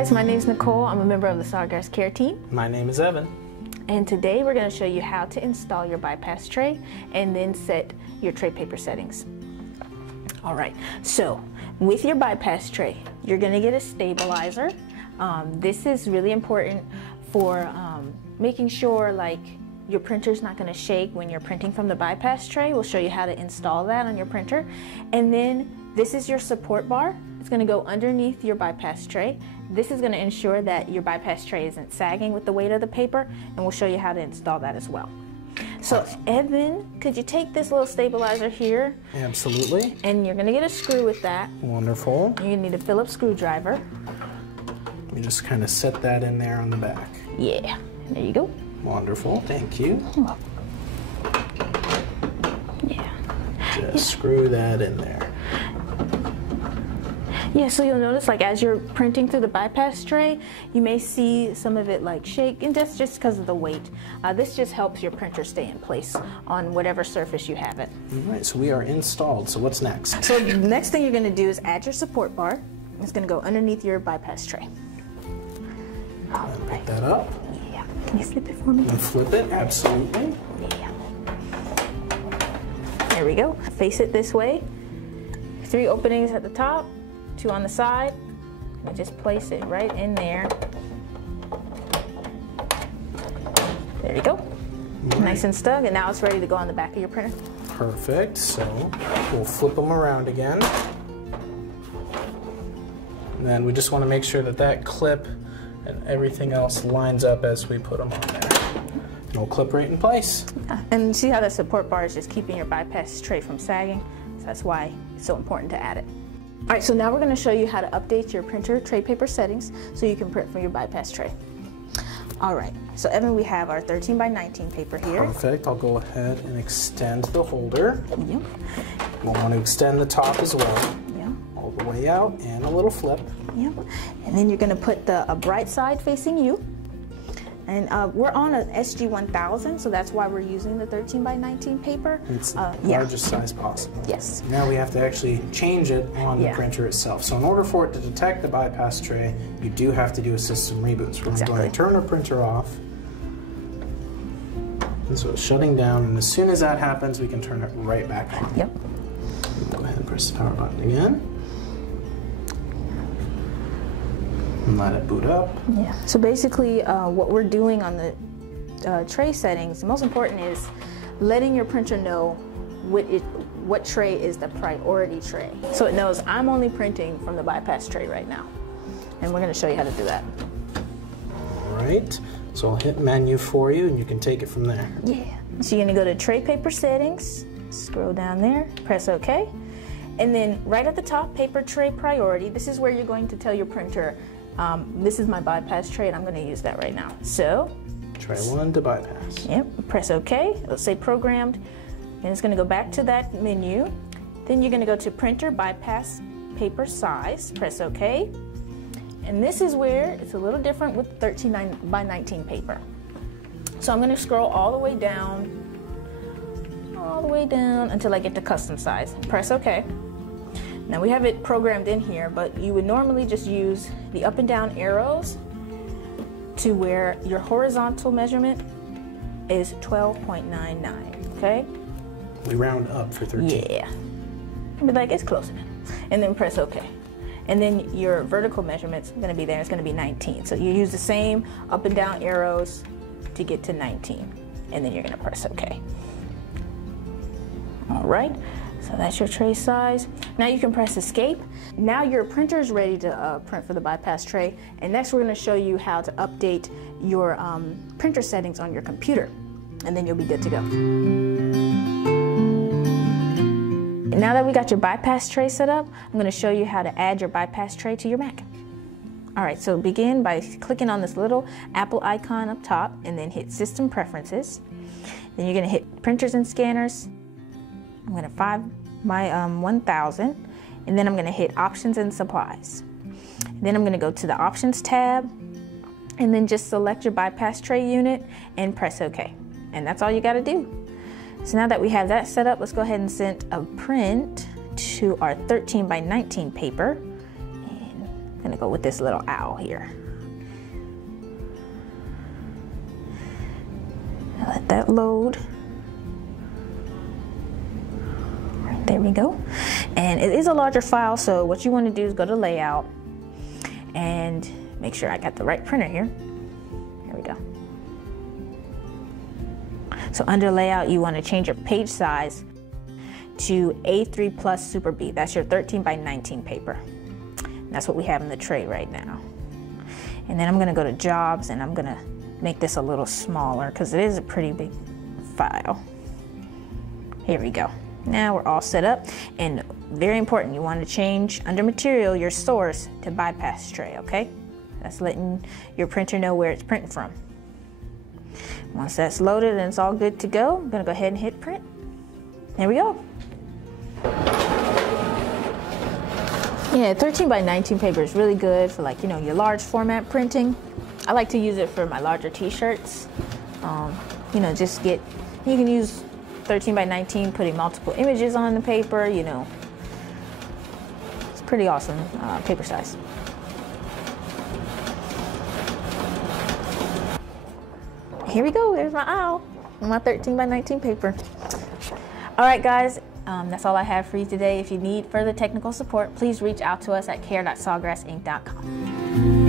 guys, my name is Nicole. I'm a member of the Sawgrass Care team. My name is Evan. And today we're going to show you how to install your bypass tray and then set your tray paper settings. All right, so with your bypass tray, you're going to get a stabilizer. This is really important for making sure your printer's not going to shake when you're printing from the bypass tray. We'll show you how to install that on your printer. And then this is your support bar. It's going to go underneath your bypass tray. This is going to ensure that your bypass tray isn't sagging with the weight of the paper, and we'll show you how to install that as well. So Evan, could you take this little stabilizer here? Absolutely. And you're going to get a screw with that. Wonderful. You're going to need a Phillips screwdriver. Let me just kind of set that in there on the back. Yeah, there you go. Wonderful, thank you. Yeah. Just screw that in there. Yeah, so you'll notice as you're printing through the bypass tray, you may see some of it shake, and that's just because of the weight. This just helps your printer stay in place on whatever surface you have it. All right, so we are installed, so what's next? So the next thing you're going to do is add your support bar. It's going to go underneath your bypass tray. Pick that up. Yeah, can you flip it for me? And flip it, absolutely. Yeah. There we go. Face it this way. 3 openings at the top. 2 on the side, and just place it right in there. There you go. Right. Nice and snug, and now it's ready to go on the back of your printer. Perfect, so we'll flip them around again. And then we just want to make sure that that clip and everything else lines up as we put them on there. And we'll clip right in place. Yeah. And see how the support bar is just keeping your bypass tray from sagging? So that's why it's so important to add it. All right, so now we're going to show you how to update your printer tray paper settings so you can print from your bypass tray. All right, so Evan, we have our 13 by 19 paper here. Perfect, I'll go ahead and extend the holder. Yep. We'll want to extend the top as well. Yep. All the way out and a little flip. Yep. And then you're going to put the bright side facing you. And we're on an SG 1000, so that's why we're using the 13 by 19 paper. It's the largest size possible. Yes. Now we have to actually change it on the printer itself. So in order for it to detect the bypass tray, you do have to do a system reboot. So we're going to turn our printer off. And so it's shutting down, and as soon as that happens, we can turn it right back on. Yep. Go ahead and press the power button again. And let it boot up. Yeah. So basically, what we're doing on the tray settings, the most important is letting your printer know what tray is the priority tray. So it knows I'm only printing from the bypass tray right now. And we're going to show you how to do that. All right. So I'll hit menu for you, and you can take it from there. Yeah. So you're going to go to tray paper settings, scroll down there, press OK. And then right at the top, paper tray priority, this is where you're going to tell your printer, this is my bypass tray, and I'm going to use that right now. So, try 1 to bypass. Yep, press OK. Let's say programmed, and it's going to go back to that menu. Then you're going to go to printer bypass paper size, press OK. And this is where it's a little different with 13 by 19 paper. So I'm going to scroll all the way down until I get to custom size. Press OK. Now we have it programmed in here, but you would normally just use the up and down arrows to where your horizontal measurement is 12.99, okay? We round up for 13. Yeah. Be like, it's close enough. And then press OK. And then your vertical measurement's gonna be there, it's gonna be 19. So you use the same up and down arrows to get to 19. And then you're gonna press OK. All right. So that's your tray size. Now you can press escape. Now your printer is ready to print for the bypass tray. And next we're going to show you how to update your printer settings on your computer. And then you'll be good to go. Now that we got your bypass tray set up, I'm going to show you how to add your bypass tray to your Mac. All right, so begin by clicking on this little Apple icon up top and then hit System Preferences. Then you're going to hit Printers and Scanners. I'm going to find my 1000, and then I'm going to hit Options and Supplies. Then I'm going to go to the Options tab, and then just select your bypass tray unit and press OK. And that's all you got to do. So now that we have that set up, let's go ahead and send a print to our 13 by 19 paper. And I'm gonna go with this little owl here. Let that load. Right, there we go. And it is a larger file, so what you want to do is go to layout and make sure I got the right printer here. There we go. So under layout, you want to change your page size to A3 plus Super B. That's your 13 by 19 paper. And that's what we have in the tray right now. And then I'm going to go to jobs, and I'm going to make this a little smaller because it is a pretty big file. Here we go. Now we're all set up, and very important, you want to change under material your source to bypass tray, okay? That's letting your printer know where it's printing from. Once that's loaded and it's all good to go, I'm gonna go ahead and hit print. There we go. Yeah, 13 by 19 paper is really good for, like, you know, your large format printing. I like to use it for my larger t-shirts. You know, just you can use 13 by 19, putting multiple images on the paper, you know. It's pretty awesome paper size. Here we go, there's my owl on my 13 by 19 paper. All right, guys, that's all I have for you today. If you need further technical support, please reach out to us at care.sawgrassinc.com.